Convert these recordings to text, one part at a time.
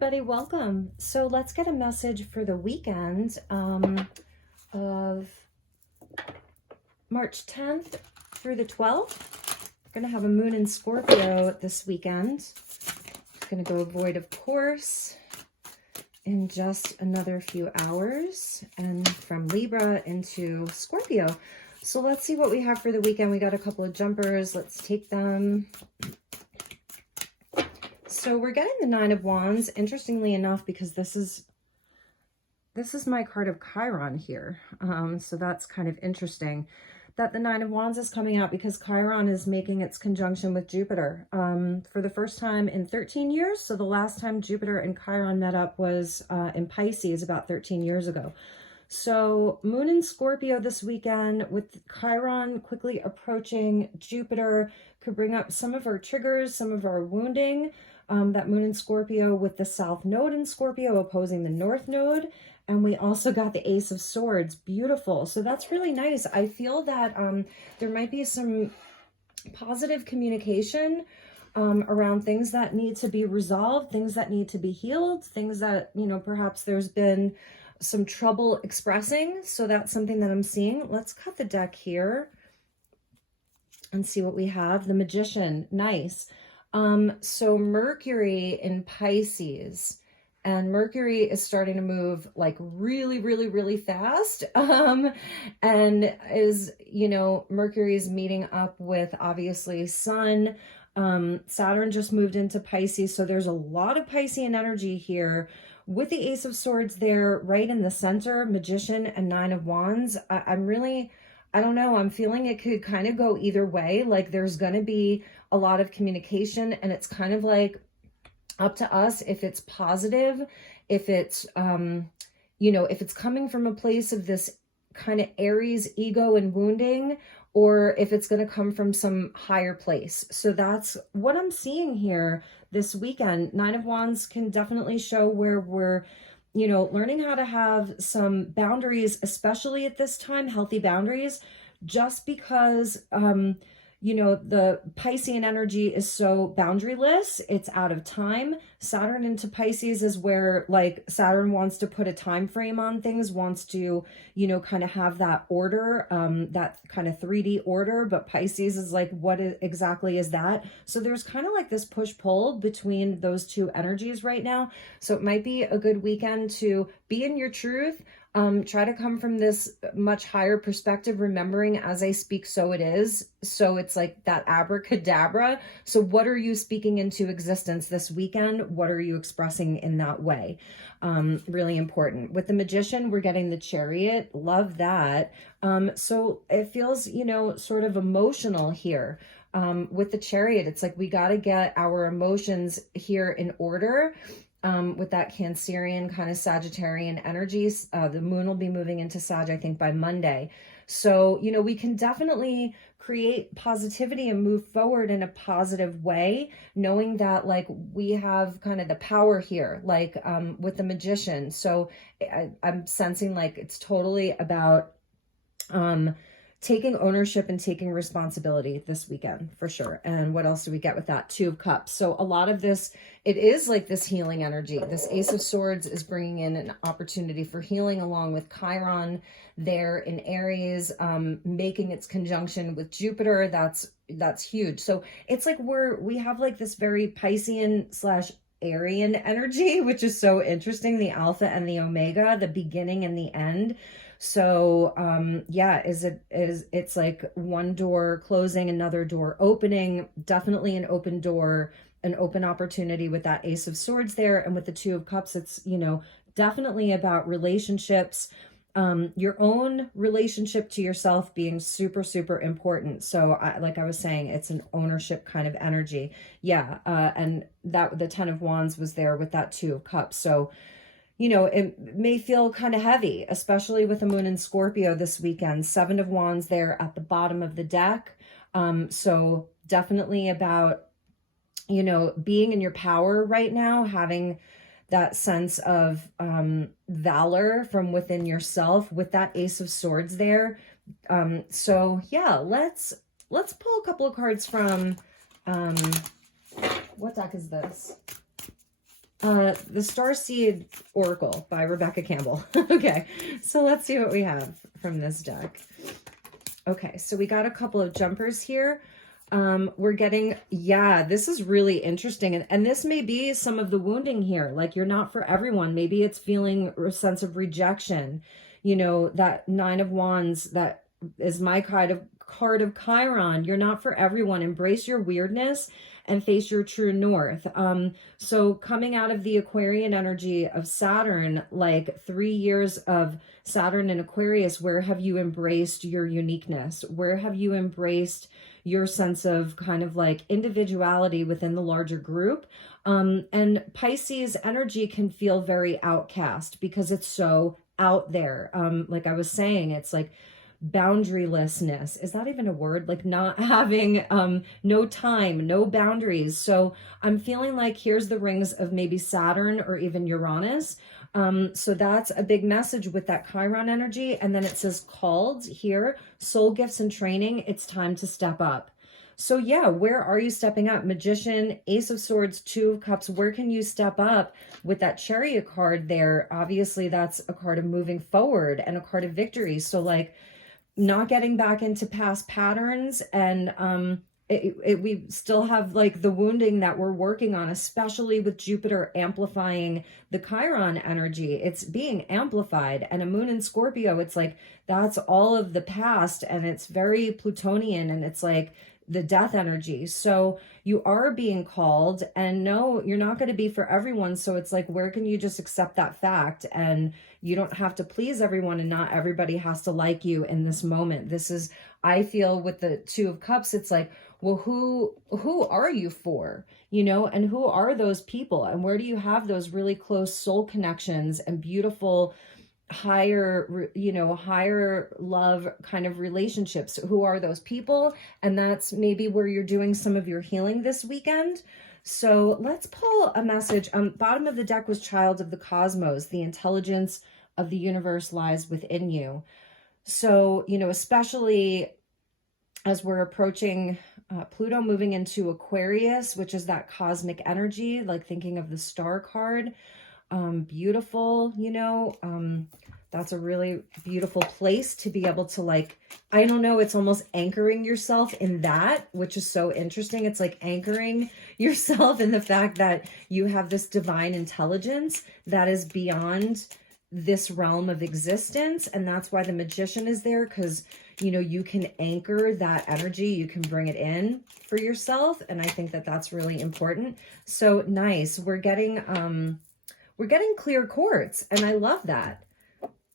everybody, welcome. So let's get a message for the weekend of March 10th through the 12th. We're going to have a moon in Scorpio this weekend. It's going to go void, of course, in just another few hours, and from Libra into Scorpio. So let's see what we have for the weekend. We got a couple of jumpers. Let's take them. So we're getting the Nine of Wands, interestingly enough, because this is my card of Chiron here. So that's kind of interesting that the Nine of Wands is coming out, because Chiron is making its conjunction with Jupiter for the first time in 13 years. So the last time Jupiter and Chiron met up was in Pisces about 13 years ago. So moon in Scorpio this weekend with Chiron quickly approaching Jupiter could bring up some of our triggers, some of our wounding. That moon in Scorpio with the South Node in Scorpio opposing the North Node. And we also got the Ace of Swords. Beautiful. So that's really nice. I feel that there might be some positive communication around things that need to be resolved, things that need to be healed, things that, you know, perhaps there's been some trouble expressing. So that's something that I'm seeing. Let's cut the deck here and see what we have. The Magician. Nice. So Mercury in Pisces, and Mercury is starting to move like really, really, really fast. And is, you know, Mercury is meeting up with obviously Sun. Saturn just moved into Pisces. So there's a lot of Piscean energy here with the Ace of Swords there right in the center, Magician and Nine of Wands. I don't know. I'm feeling it could kind of go either way. Like there's going to be a lot of communication, and it's kind of like up to us if it's positive, if it's, you know, if it's coming from a place of this kind of Aries ego and wounding, or if it's going to come from some higher place. So that's what I'm seeing here this weekend. Nine of Wands can definitely show where we're, you know, learning how to have some boundaries, especially at this time, healthy boundaries, just because, you know, the Piscean energy is so boundaryless. It's out of time. Saturn into Pisces is where like Saturn wants to put a time frame on things, wants to, you know, kind of have that order, that kind of 3D order. But Pisces is like, what exactly is that? So there's kind of like this push-pull between those two energies right now. So it might be a good weekend to be in your truth. Try to come from this much higher perspective, remembering as I speak, so it is. So it's like that abracadabra. So what are you speaking into existence this weekend? What are you expressing in that way? Really important. With the Magician, we're getting the Chariot. Love that. So it feels, you know, sort of emotional here. With the Chariot, it's like we got to get our emotions here in order. With that Cancerian kind of Sagittarian energies. The moon will be moving into Sag, I think, by Monday. So, you know, we can definitely create positivity and move forward in a positive way, knowing that like we have kind of the power here, like with the Magician. So I'm sensing like it's totally about taking ownership and taking responsibility this weekend for sure. And what else do we get with that? Two of Cups. So a lot of this, it is like this healing energy. This Ace of Swords is bringing in an opportunity for healing, along with Chiron there in Aries, making its conjunction with Jupiter. That's huge. So it's like we have like this very Piscean / Arian energy, which is so interesting. The Alpha and the Omega, the beginning and the end. So, yeah, it's like one door closing, another door opening, definitely an open door, an open opportunity with that Ace of Swords there. And with the Two of Cups, it's, you know, definitely about relationships, your own relationship to yourself being super, super important. So like I was saying, it's an ownership kind of energy. Yeah. And that the 10 of Wands was there with that Two of Cups. So, you know, it may feel kind of heavy, especially with the moon in Scorpio this weekend. 7 of Wands there at the bottom of the deck. So definitely about, you know, being in your power right now, having that sense of valor from within yourself with that Ace of Swords there. So yeah, let's pull a couple of cards from, what deck is this? The Starseed Oracle by Rebecca Campbell. Okay, so let's see what we have from this deck. Okay, so we got a couple of jumpers here. We're getting, yeah, this is really interesting. And this may be some of the wounding here. Like, you're not for everyone. Maybe it's feeling a sense of rejection. You know, that Nine of Wands, that is my card of Chiron. You're not for everyone. Embrace your weirdness and face your true north. So coming out of the Aquarian energy of Saturn, like 3 years of Saturn in Aquarius, where have you embraced your uniqueness? Where have you embraced your sense of kind of like individuality within the larger group? And Pisces energy can feel very outcast because it's so out there. Like I was saying, it's like boundarylessness. Is that even a word? Like not having no time, no boundaries. So I'm feeling like here's the rings of maybe Saturn or even Uranus. So that's a big message with that Chiron energy. And then it says called here, soul gifts and training. It's time to step up. So yeah, where are you stepping up? Magician, Ace of Swords, Two of Cups. Where can you step up with that Chariot card there? Obviously, that's a card of moving forward and a card of victory. So like not getting back into past patterns, and we still have like the wounding that we're working on, especially with Jupiter amplifying the Chiron energy. It's being amplified, and a moon in Scorpio, it's like that's all of the past, and it's very Plutonian, and it's like the death energy. So you are being called, and no, you're not going to be for everyone. So it's like, where can you just accept that fact? And you don't have to please everyone, and not everybody has to like you in this moment. This is, I feel with the Two of Cups, it's like, well, who are you for? You know, and who are those people? And where do you have those really close soul connections and beautiful higher, you know, higher love kind of relationships? Who are those people? And that's maybe where you're doing some of your healing this weekend. So let's pull a message. Bottom of the deck was Child of the Cosmos. The intelligence of the universe lies within you. So, you know, especially as we're approaching Pluto moving into Aquarius, which is that cosmic energy, like thinking of the star card. Beautiful, you know, that's a really beautiful place to be able to, like, I don't know, it's almost anchoring yourself in that, which is so interesting. It's like anchoring yourself in the fact that you have this divine intelligence that is beyond this realm of existence. And that's why the Magician is there, because, you know, you can anchor that energy, you can bring it in for yourself. And I think that that's really important. So nice. We're getting clear quartz, and I love that.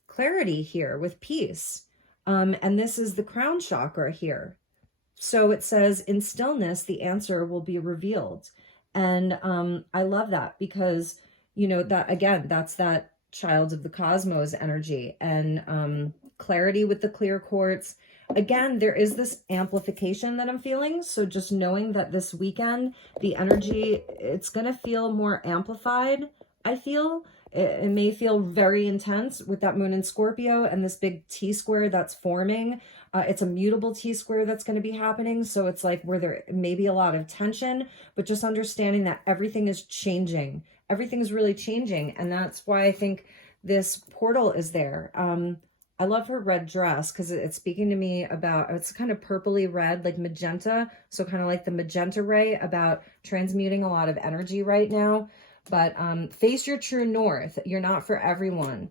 Clarity here with peace. And this is the crown chakra here. So it says, in stillness, the answer will be revealed. And I love that because, you know, that again, that's that Child of the Cosmos energy, and clarity with the clear quartz. Again, there is this amplification that I'm feeling. So just knowing that this weekend, the energy, it's going to feel more amplified. I feel it may feel very intense with that moon in Scorpio and this big T square that's forming. It's a mutable T square that's going to be happening. So it's like where there may be a lot of tension, but just understanding that everything is changing. Everything's really changing. And that's why I think this portal is there. I love her red dress because it's speaking to me about, it's kind of purpley red, like magenta. So kind of like the magenta ray, about transmuting a lot of energy right now. But face your true north. You're not for everyone.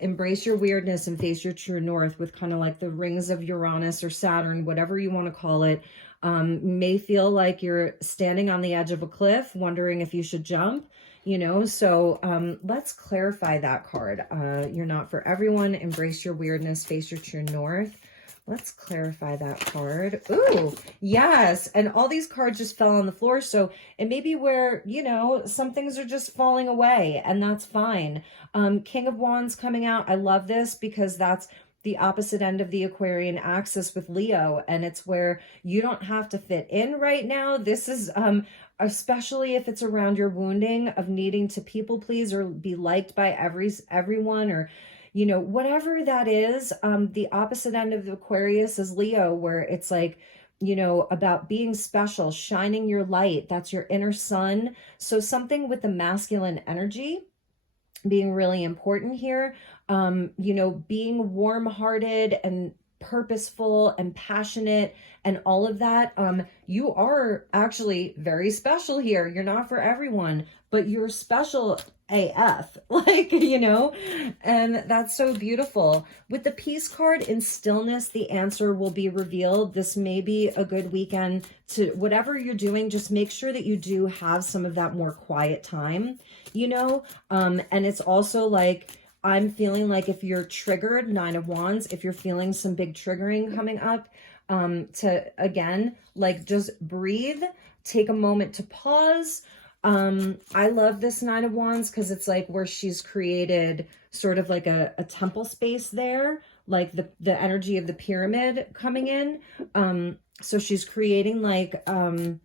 Embrace your weirdness and face your true north, with kind of like the rings of Uranus or Saturn, whatever you want to call it. May feel like you're standing on the edge of a cliff, wondering if you should jump, you know. So let's clarify that card. You're not for everyone. Embrace your weirdness. Face your true north. Let's clarify that card. Ooh, yes. And all these cards just fell on the floor. So it may be where, you know, some things are just falling away, and that's fine. King of Wands coming out. I love this because that's the opposite end of the Aquarian axis with Leo. And it's where you don't have to fit in right now. This is, especially if it's around your wounding of needing to people please or be liked by everyone, or, you know, whatever that is. The opposite end of the Aquarius is Leo, where it's like you know, about being special, shining your light. That's your inner sun. So something with the masculine energy being really important here. You know, being warm-hearted and purposeful and passionate and all of that. You are actually very special here. You're not for everyone, but you're special AF, like, you know, and that's so beautiful. With the Peace card in stillness, the answer will be revealed. This may be a good weekend to whatever you're doing. Just make sure that you do have some of that more quiet time, you know, and it's also like, I'm feeling like if you're triggered, 9 of Wands, if you're feeling some big triggering coming up, to, again, like, just breathe, take a moment to pause. I love this 9 of Wands because it's like where she's created sort of like a temple space there, like the energy of the pyramid coming in. So she's creating like an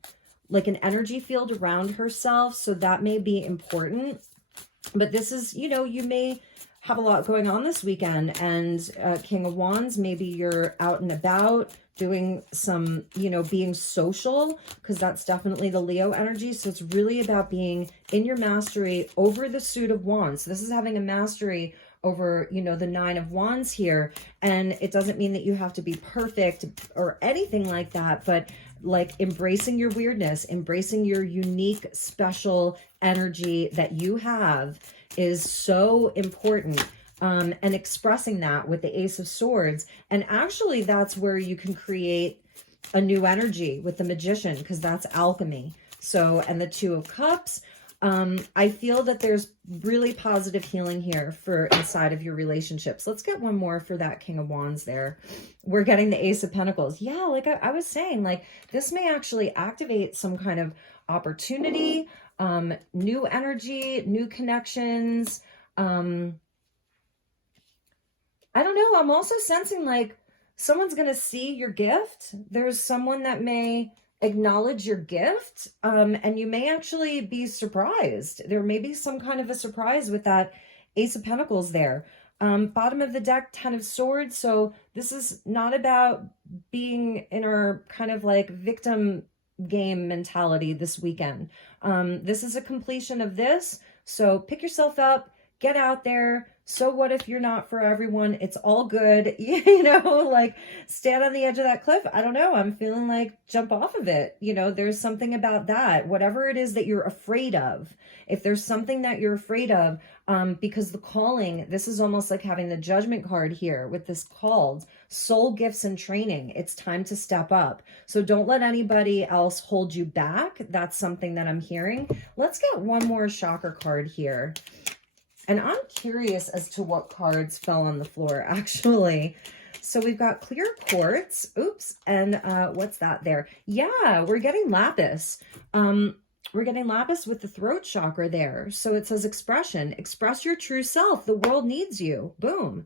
energy field around herself. So that may be important. But this is, you know, you may have a lot going on this weekend, and King of Wands, maybe you're out and about doing some, you know, being social, because that's definitely the Leo energy. So it's really about being in your mastery over the suit of Wands. So this is having a mastery over, you know, the 9 of Wands here. And it doesn't mean that you have to be perfect or anything like that, but like embracing your weirdness, embracing your unique, special energy that you have is so important. And expressing that with the Ace of Swords. And actually that's where you can create a new energy with the Magician, because that's alchemy. So, and the 2 of Cups, I feel that there's really positive healing here for inside of your relationships. Let's get one more for that King of Wands there. We're getting the Ace of Pentacles. Yeah, like I was saying, like this may actually activate some kind of opportunity, new energy, new connections. I don't know. I'm also sensing like someone's going to see your gift. There's someone that may acknowledge your gift, and you may actually be surprised. There may be some kind of a surprise with that Ace of Pentacles there. Bottom of the deck, 10 of Swords. So this is not about being in our kind of like victim game mentality this weekend. This is a completion of this. So pick yourself up, get out there. So what if you're not for everyone? It's all good. You know, like stand on the edge of that cliff. I don't know. I'm feeling like jump off of it. You know, there's something about that. Whatever it is that you're afraid of, if there's something that you're afraid of, because the calling, this is almost like having the Judgment card here with this called soul gifts and training. It's time to step up. So don't let anybody else hold you back. That's something that I'm hearing. Let's get one more shocker card here. And I'm curious as to what cards fell on the floor, actually. So we've got clear quartz. Oops. And what's that there? Yeah, we're getting lapis. We're getting lapis with the throat chakra there. So it says expression. Express your true self. The world needs you. Boom.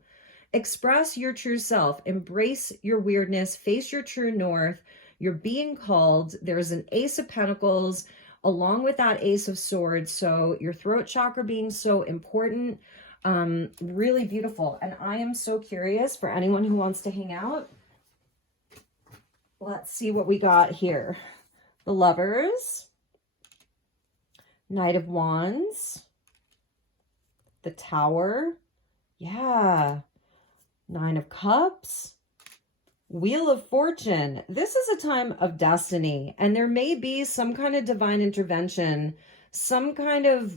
Express your true self. Embrace your weirdness. Face your true north. You're being called. There's an Ace of Pentacles along with that Ace of Swords. So your throat chakra being so important, really beautiful. And I am so curious for anyone who wants to hang out. Let's see what we got here. The Lovers, Knight of Wands, the Tower. Yeah. 9 of Cups. Wheel of Fortune. This is a time of destiny, and there may be some kind of divine intervention, some kind of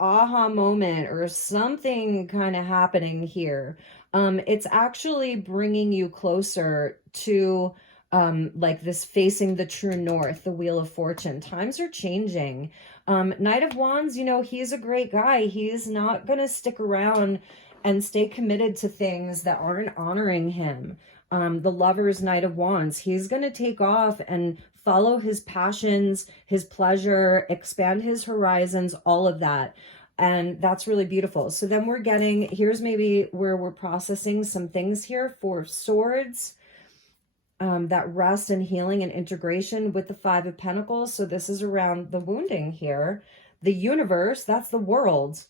aha moment or something kind of happening here. It's actually bringing you closer to like this facing the true north, the Wheel of Fortune. Times are changing. Knight of Wands, you know, he's a great guy. He's not going to stick around and stay committed to things that aren't honoring him. The Lover's Knight of Wands, he's going to take off and follow his passions, his pleasure, expand his horizons, all of that. And that's really beautiful. So then we're getting, here's maybe where we're processing some things here for Swords, that rest and healing and integration with the 5 of Pentacles. So this is around the wounding here. The Universe, that's the world.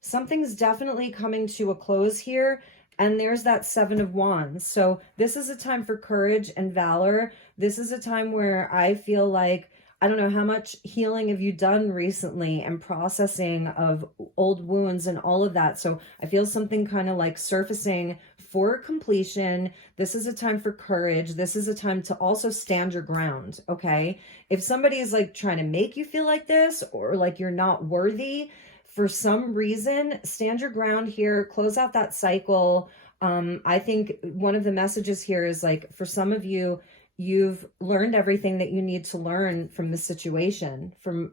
Something's definitely coming to a close here. And there's that Seven of Wands. So this is a time for courage and valor. This is a time where I feel like, I don't know, how much healing have you done recently and processing of old wounds and all of that. So I feel something kind of like surfacing for completion. This is a time for courage. This is a time to also stand your ground, okay? If somebody is like trying to make you feel like this, or like you're not worthy, for some reason, stand your ground here, close out that cycle. I think one of the messages here is like, for some of you, you've learned everything that you need to learn from the situation, from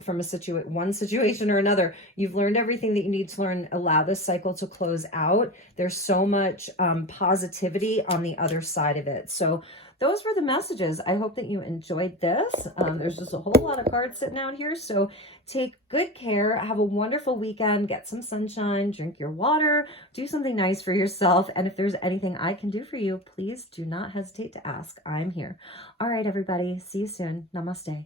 one situation or another. You've learned everything that you need to learn. Allow this cycle to close out. There's so much positivity on the other side of it. So those were the messages. I hope that you enjoyed this. There's just a whole lot of cards sitting out here. So take good care. Have a wonderful weekend. Get some sunshine. Drink your water. Do something nice for yourself. And if there's anything I can do for you, please do not hesitate to ask. I'm here. All right, everybody. See you soon. Namaste.